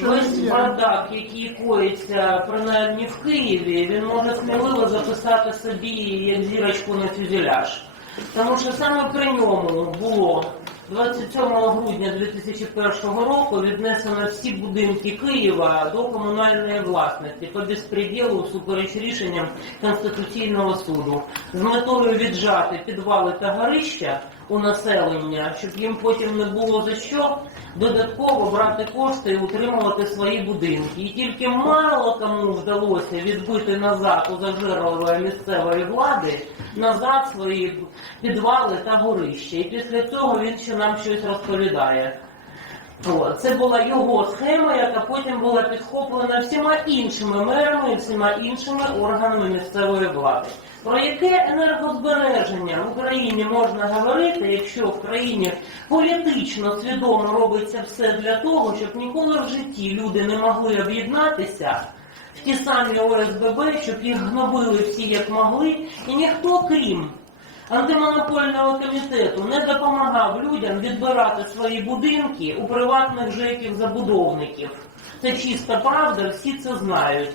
Весь бардак, який коїться принаймні в Києві, він може сміливо записати собі як зірочку на фюзеляж. Тому що саме при ньому було 27 грудня 2001 року віднесено всі будинки Києва до комунальної власності по безпреділу супереч рішенням Конституційного суду з метою віджати підвали та горища у населення, щоб їм потім не було за що додатково брати кошти і утримувати свої будинки. І тільки мало кому вдалося відбити назад у зажерлої місцевої влади назад свої підвали та горища. І після цього він ще нам щось розповідає. Це була його схема, яка потім була підхоплена всіма іншими мерами і всіма іншими органами місцевої влади. Про яке енергозбереження в Україні можна говорити, якщо в країні політично свідомо робиться все для того, щоб ніколи в житті люди не могли об'єднатися в ті самі ОСББ, щоб їх гнобили всі як могли, і ніхто крім антимонопольного комітету не допомагав людям відбирати свої будинки у приватних ЖЕКів забудовників. Це чиста правда, всі це знають.